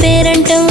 పేరంటం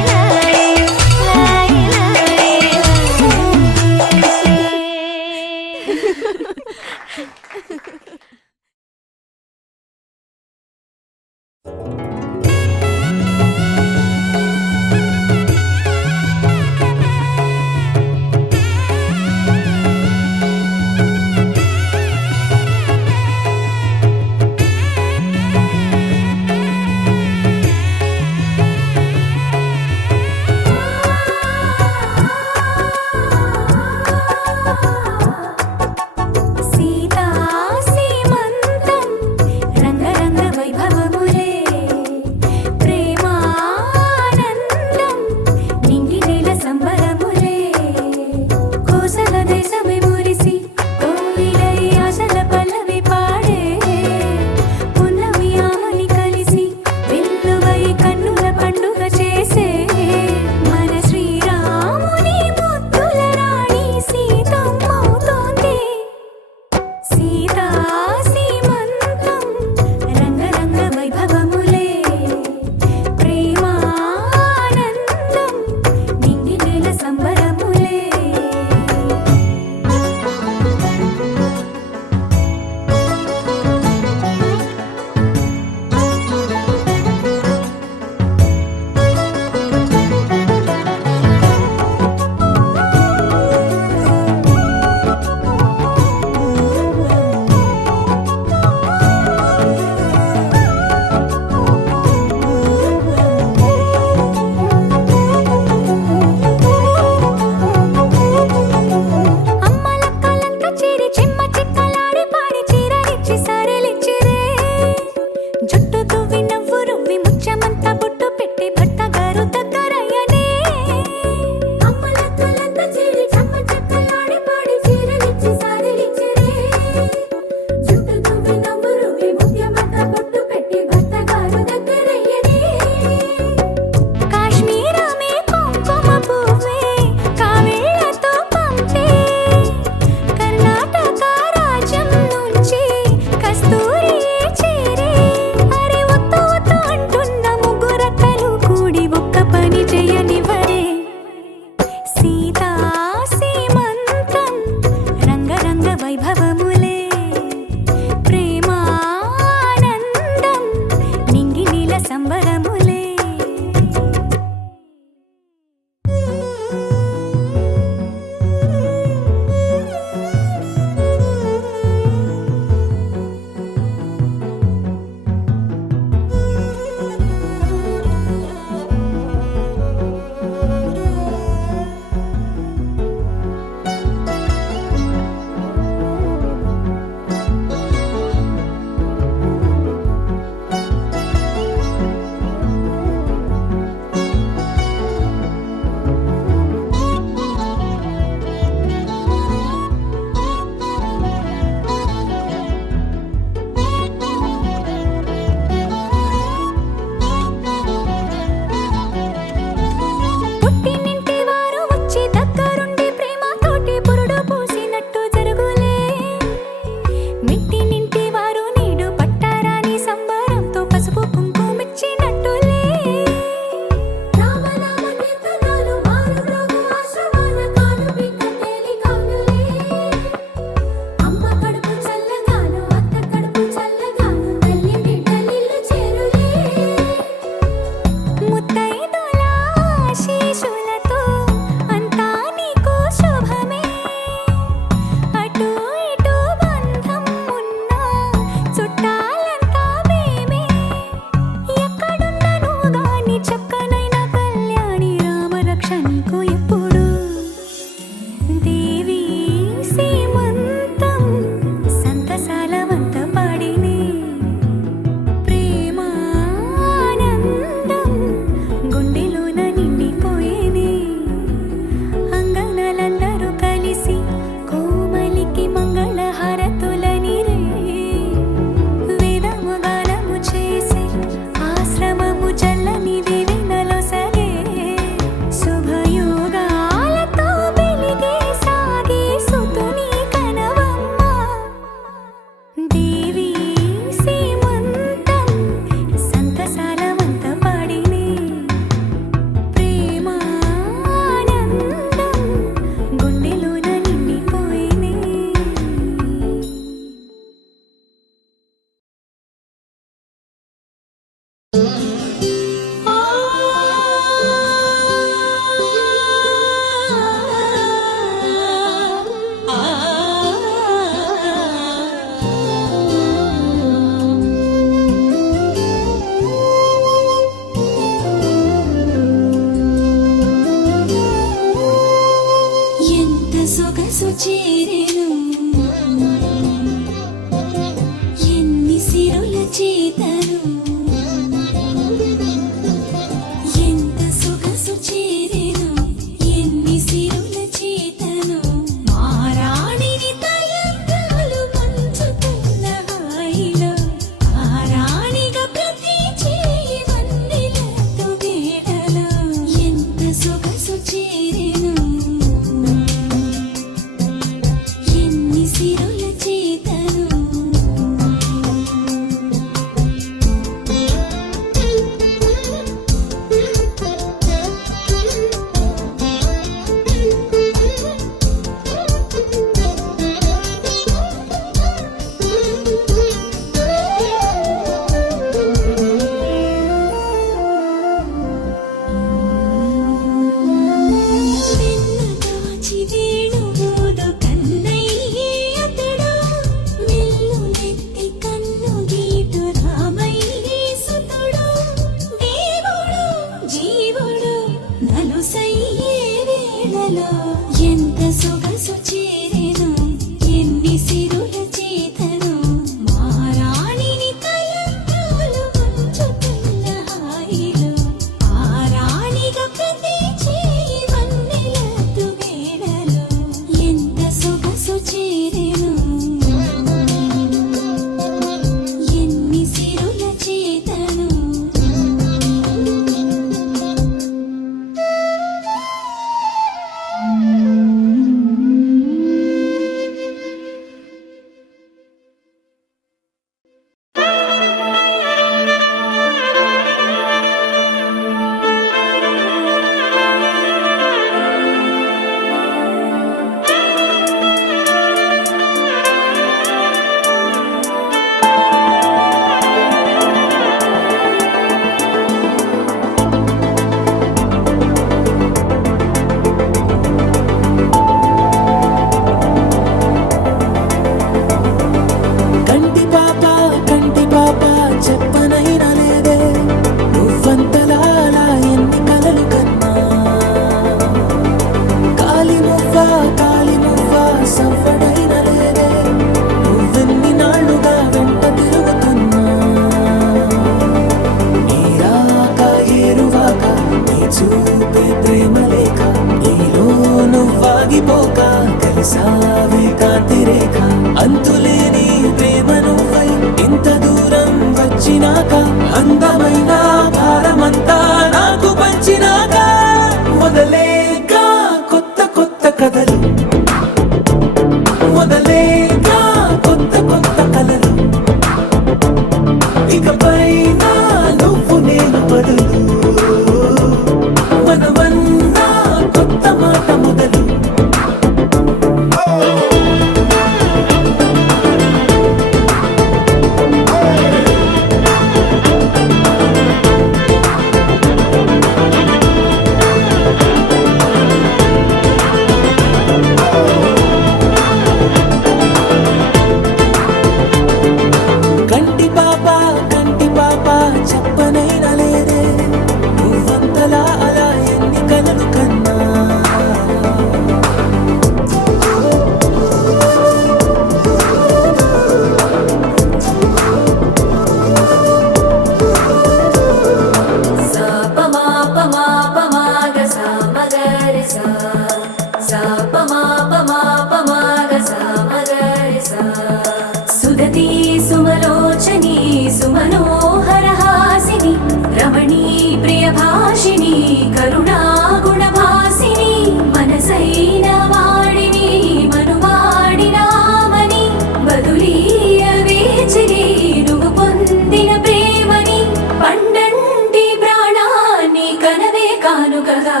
sa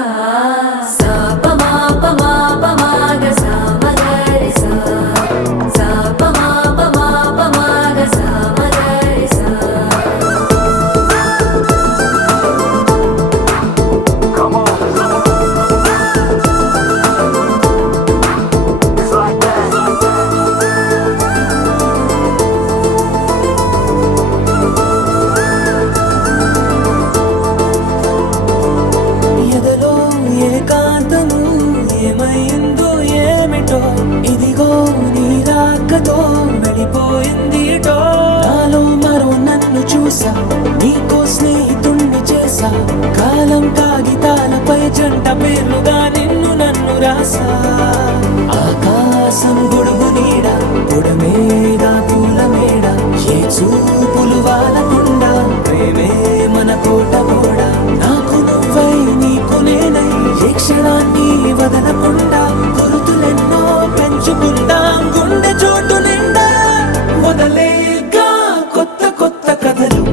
sa pa ma pa ma pa ma ga sa ma ga re sa sa pa ma pa ma ga sa ma ga re sa. Come on. It's like that. ఎదలో ఏకాంతము ఏమైందో ఏమిటో ఇదిగో నీ రాకతో వెళ్ళిపోయిందిటో నాలో మరో నన్ను చూసా నీకో స్నేహితుణ్ణి చేసా కాలం కాగితాలపై జంట పేర్లుగా నిన్ను నన్ను రాసా ఆకాశం గొడుగు నీడ పొడమేడ పూల మేడ ఏ చూపులు వాలకుండా ప్రేమే మన కోట గోడ నాకు నువ్వై నీకు నేనై ఏ క్షణాన్ని వదలకుండా గుర్తులెన్నో పెంచుకుందాం గుండె చోటు నిండా మొదలేగా కొత్త కొత్త కథలు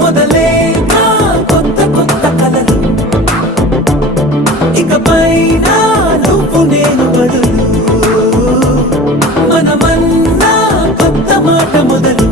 మొదలేగా కొత్త కొత్త కలలు ఇకపైన నువ్వు నేను బదులు మనమన్నా కొత్త మాట మొదలు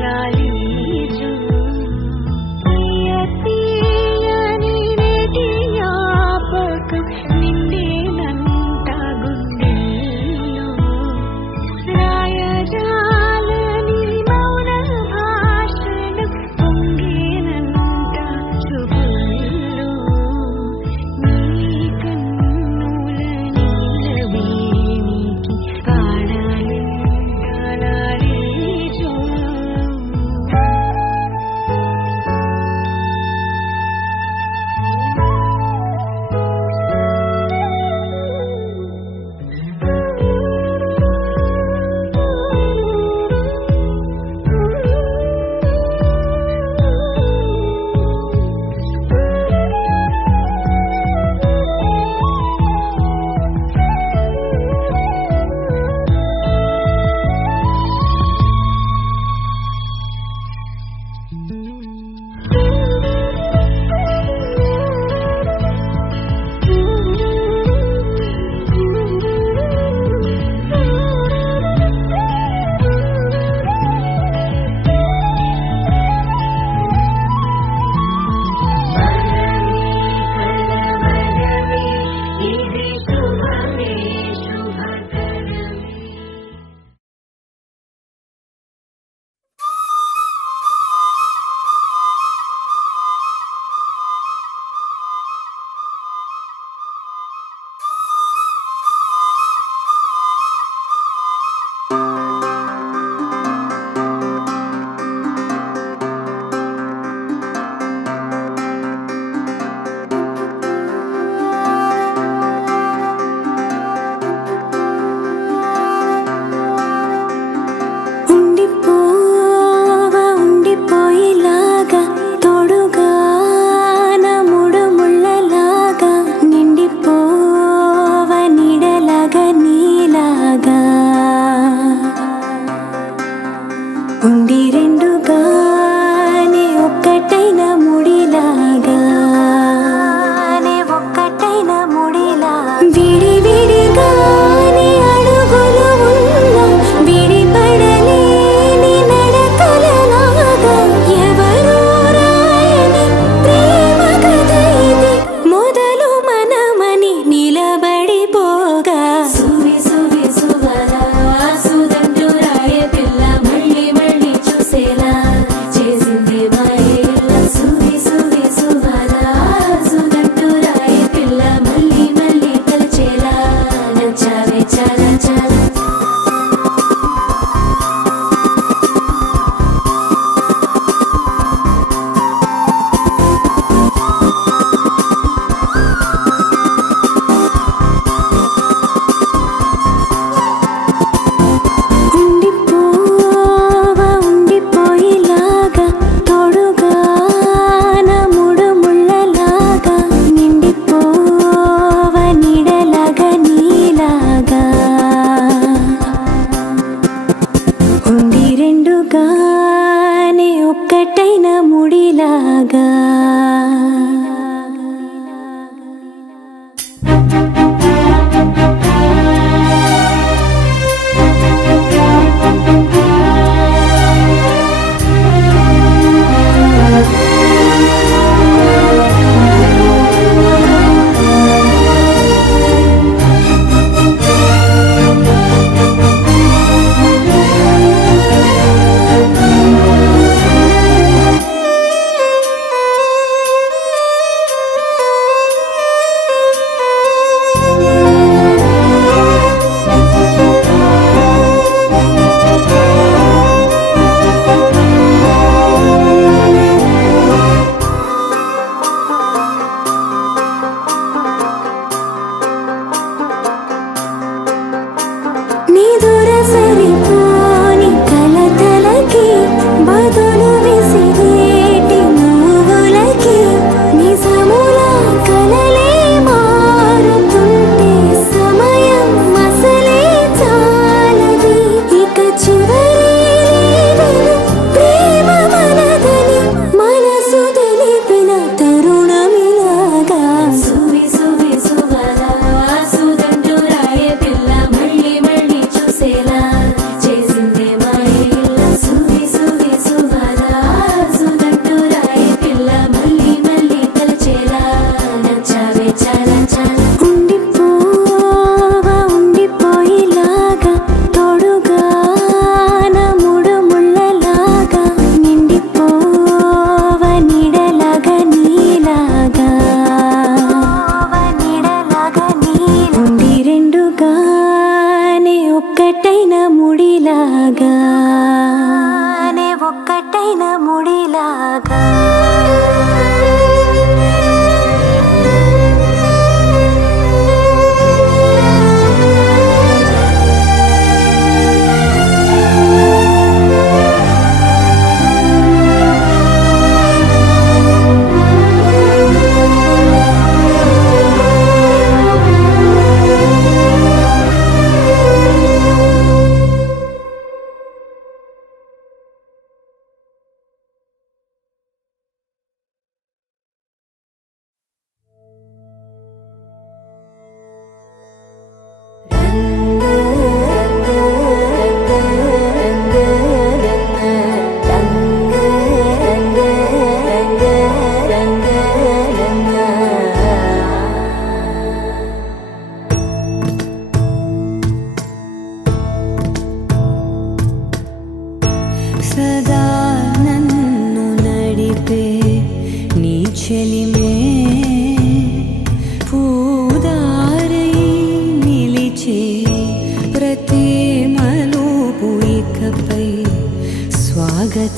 లాలి జో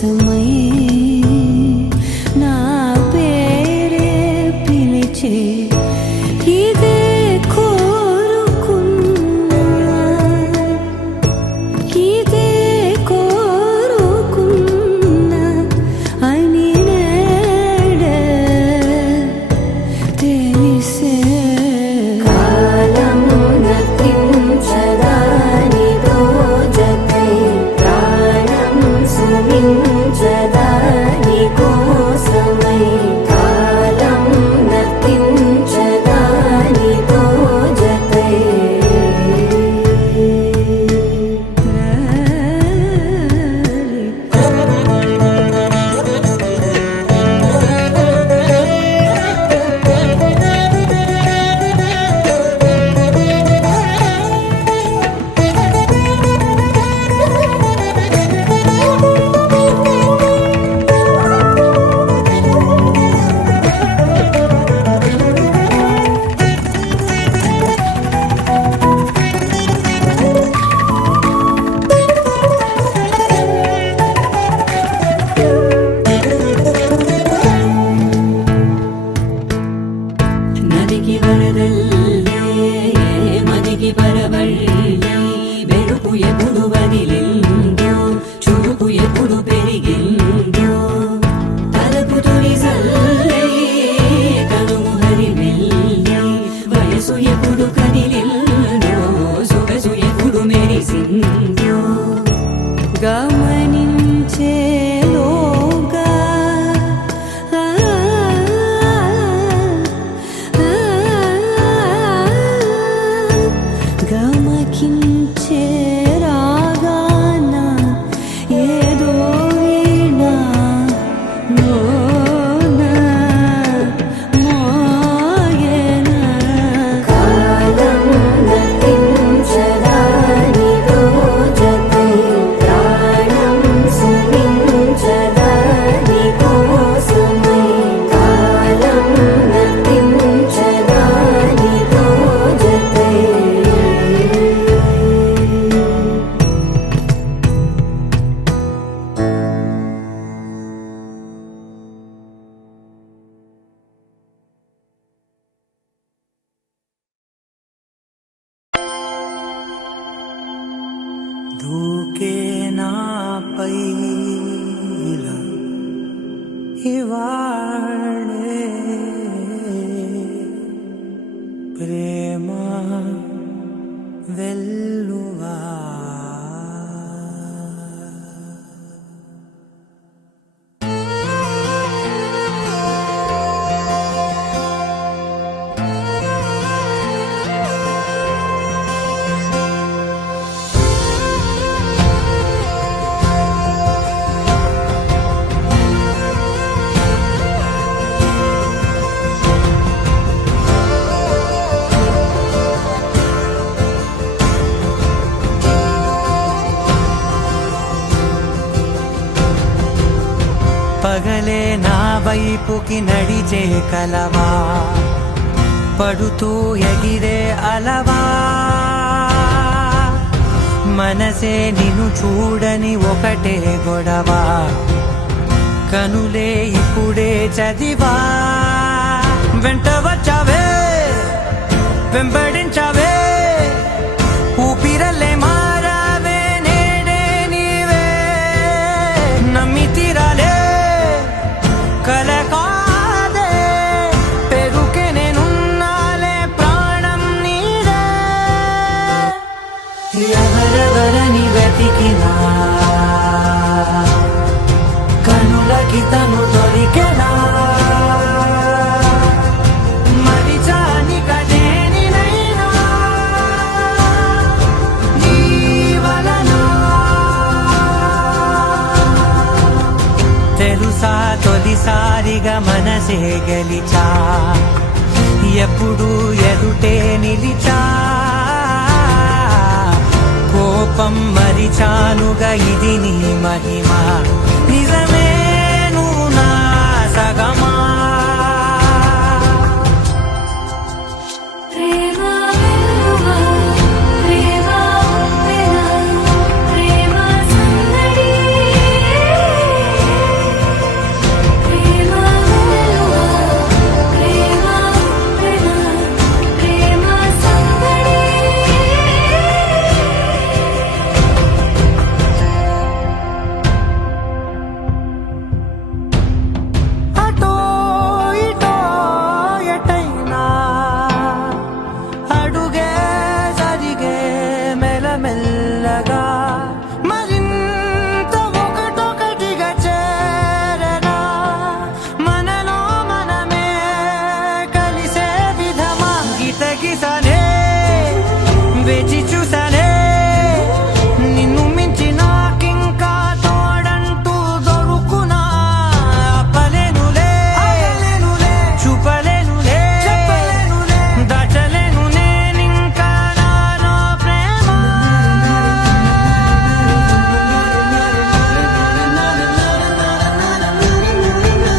కోసమై నా పేరే పిలిచే ఇదే కోరుకున్నా ఇదే కోరుకున్నా అని నేడే తెలిసే కాలం నతించదానిదో జతై ప్రాణం సుమించదాని కోసమై కాలం నతించదానిదో జతై నదికి వరదల్లే మదికి పరవళ్ళే వెలుపు ఎప్పుడు వదిలిందో చురుకు ఎప్పుడు పెరిగిందో తలపు తొలి సల్లే కనుము హరిమెల్లే వయసు ఎప్పుడు కదిలిందో సొగసు ఎప్పుడు మెరిసిందో గమనించేలోగా గమకించే రాగాన ఏదో వీణా మోగేనా కాలం నతించదానిదో జతై ప్రాణం సుమించదాని కోసమై కాలం నతించదానిదో జతై దూకే నాపై ఇలా ఇవాళే ప్రేమ వెల్లువా పగలే నా వైపుకి నడిచే కలవా పడుతూ ఎగిరే అలవా మనసే నిన్ను చూడని ఒకటే గొడవ కనులే ఇప్పుడే చదివా వెంట వచ్చావే వెంబడించావే ఊపిరల్లే మారావే నేడే నీవే నమ్మి తీరాలే కలకాదే పెరుకే నేనున్నాలే ప్రాణం నీడే ఎవరెవరని వెతికినా కనులకి తను దొరికెనా మరిచాని కదేనినైనా నీ వలన తెలుసా తొలిసారిగా మనసే గెలిచా ఎప్పుడు ఎదుటే నిలిచా కోపం మరిచానుగా ఇది నీ మహిమ నిజమే నువ్వు నా సగమా ప్రేమ వెల్లువా ప్రేమ ఉప్పెన ప్రేమ సందడి వేచి చూసానే నిన్ను మించి నాకింకా తోడంటూ దొరుకునా ఆపలేనులే చూపలేనులే దాచలేను నేనింకా నాలో ప్రేమ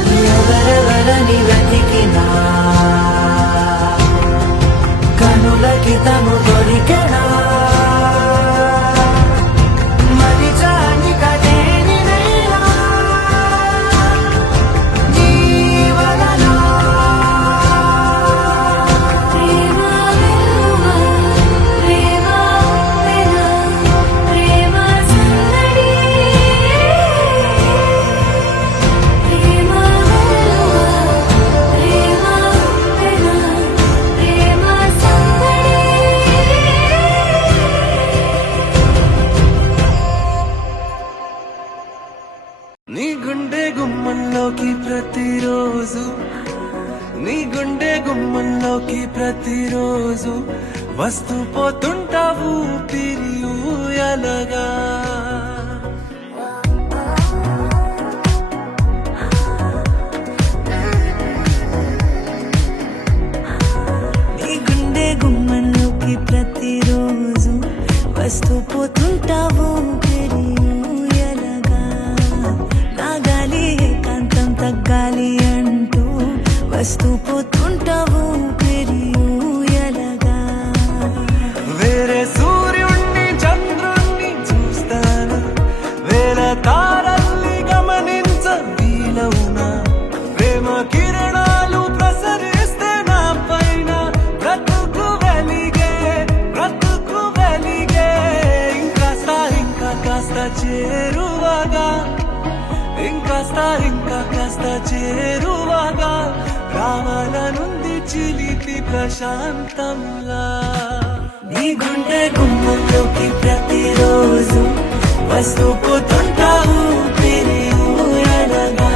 ఎవరెవరని వెతికినా కనులకి తను దొరికెనా మరిచాని కదేని నేనా జీవననా ప్రేమ వెలువ ప్రేమ వెల ప్రేమ సందడి ప్రేమ వెలువ ప్రేమ వెల ప్రేమ సందడి నీ గుండె గుమ్మంలోకి ప్రతిరోజు నీ గుండె గుమ్మంలోకి ప్రతిరోజు వస్తూ పోతుంటావు పిరియూయలగా నీ గుండె గుమ్మంలోకి ప్రతిరోజు వస్తూ పోతుంటావు పెరియూయలగా నా గాలి ఏకాంతం తగ్గాలి అంటూ వస్తూ పోతుంటావు పెరియూయలగా వేరే సూర్యుణ్ణి చంద్రుణ్ణి చూస్తాను వేల తారల్ని గమనించ వీలవునా ప్రేమ కిరణాలు ప్రసరిస్తే నా పైన బ్రతుకు వెలిగే ఇంకా కాస్త చేరువగా ఇంకా కాస్త చేరువగా రావాలనుంది చిలిపి ప్రశాంతంలా నీ గుండె గుమ్మంలోకి ప్రతిరోజు వస్తూ పోతుంటావు పిరియూయలగా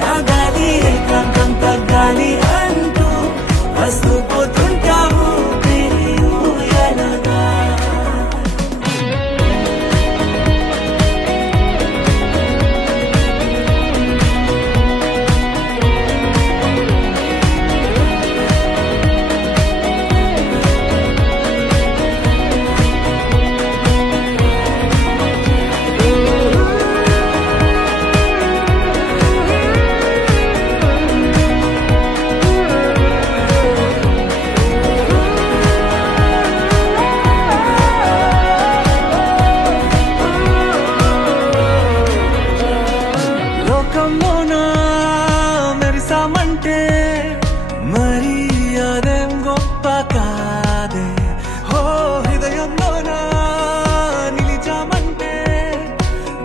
నా గాలి ఏకాంతం తగ్గాలి అంటూ వస్తూ పోతుంటావు పిరియూయలగా లోకంలోనా మెరిసామంటే మరి అదేం గొప్ప కాదే హో హృదయంలోనా నిలిచామంటే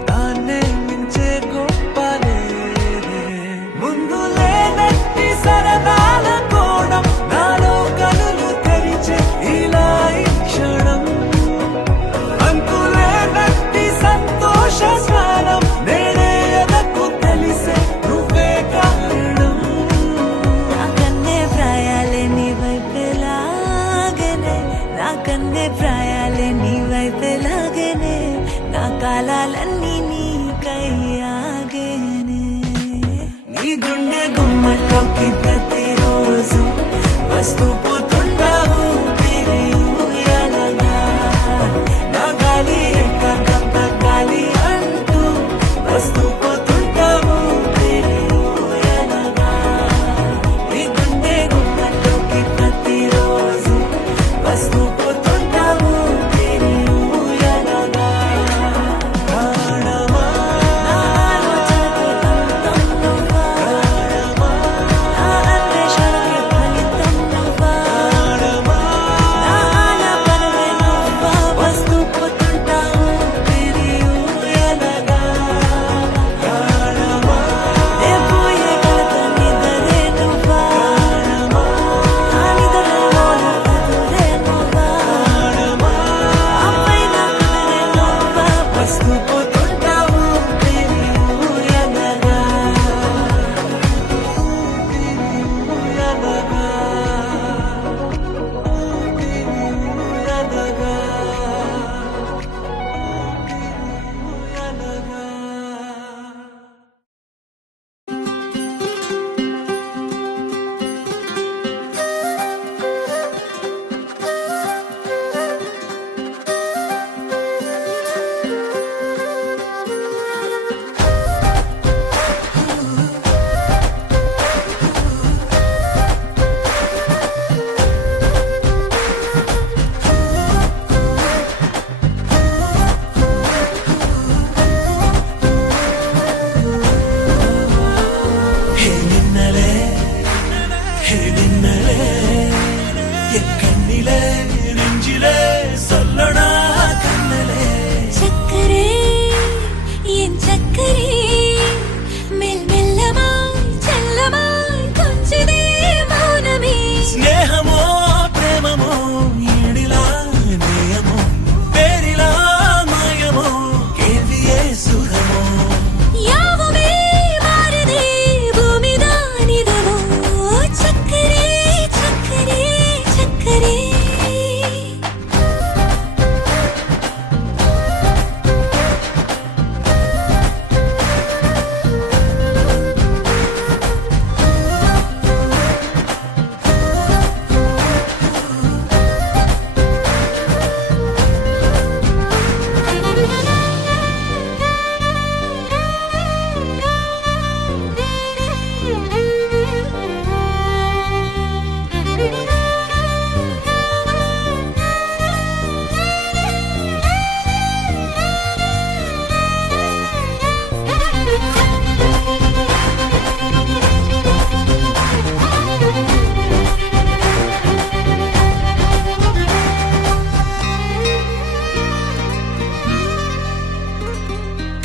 దాన్నే మించే గొప్ప లేదే ముందు లేనట్టి సరదాల కోణం నాలో కనులు తెరిచే ఇలా ఈ క్షణం అంతులేనట్టి సంతోష స్నానం నేనే ఎదకు తెలిసే నువ్వే కారణం నా కన్నే ప్రాయాలే నీ వైపెలాగనే నా కన్నే ప్రాయాలే నీ వైపెలాగనే నా కాలాలన్నీ నీకయ్యాగేనే నీ గుండె గుమ్మల్లోకి ప్రతిరోజు వస్తూ పోతుంటావు పిరియూయలగా నా గాలి ఏకాంతం తగ్గాలి అంటూ వస్తూ పోతుంటావు పిరియూయలగా నీ గుండె గుమ్మల్లోకి ప్రతిరోజు వస్తూ పోతుంటావు పిరియూయలగా ప్రాణమా నా ఆలోచనకు అంతం నువ్వా నా ஹே மின்னலே என் கண்ணிலே நெஞ்சிலே சொல்லடா கண்ணலே சக்கரே என் சக்கரே மெல் மெல்லமாய் செல்லமாய் கொஞ்சதே மௌனமே స్నేహమో ప్రేమమో ఈడిలా నేయమో పేరిలా మాయమో కేవియే సుఖమో யாவுமே மாறுதே பூமிதானிதமோ சக்கரே சக்கரே சக்கரே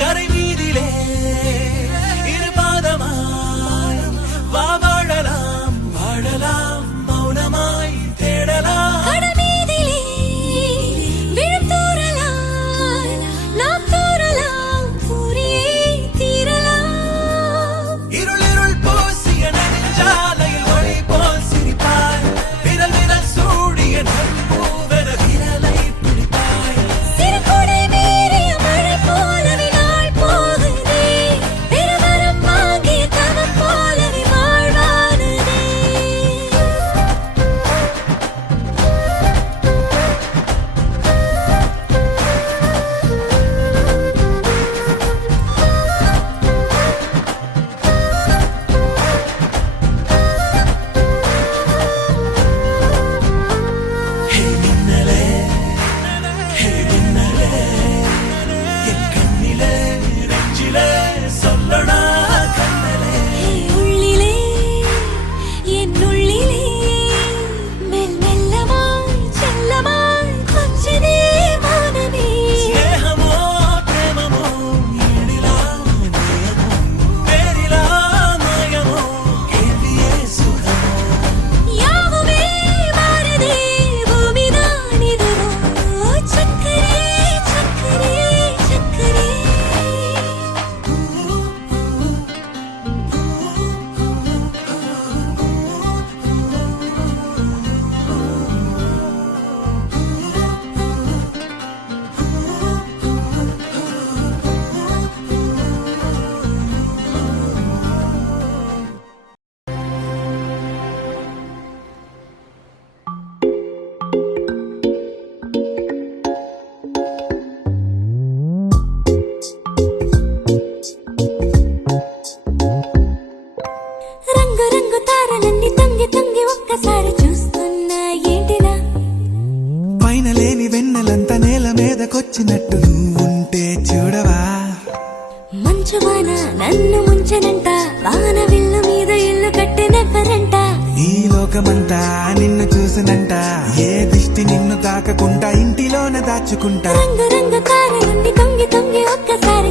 கரை மீதிலே இரு பாதமாய் வா வாழலாம் வாழலாம் மௌனமாய் தேடலாம் கடமீதிலே விழும் தூறலாம் நாம் தூறலாம் தூரியே தீரலாம் இருளிருள் பூசிய நெஞ்சாலையில் ஒளி போல் சிரிப்பாய் விரல் விரல் சூடிய நம்பூவென விரலை பிடிப்பாய் சிறுகுடை மீறிய மழை போலவே நாள் போகுதே பெருமரம் வாங்கிய தவம் போலவே வாழ்வானதே ஹே மின்னலே ஹே மின்னலே என் கண்ணிலே நெஞ்சிலே சொல்லடா கண்ணலே உள்ளிலே என் உள்ளிலே மெல் மெல்லமாய் செல்லமாய் கொஞ்சதே மௌனமே స్నేహమో ప్రేమమో ఈడిలా నేయమో పేరిలా మాయమో కేవియే సుఖమో யாவுமே மாறுதே பூமிதானிதமோ சக்கரே சக்கரே சக்கரே రంగు రంగు తారలన్నీ తొంగి తొంగి ఒక్కసారి చూస్తున్నా ఏంటిలా పైన లేని వెన్నెలంతా నేల మీదకొచ్చినట్టు నువ్వుంటే చూడవా మంచువాన నన్ను ముంచనంట వాన విల్లు మీద ఇల్లు కట్టినెవ్వరంట ఈ లోకమంతా నిన్ను చూసినంట ఏ దిష్టి నిన్ను తాకకుండా ఇంటిలోన దాచుకుంటా రంగు రంగు తారలన్నీ తొంగి తొంగి ఒక్కసారి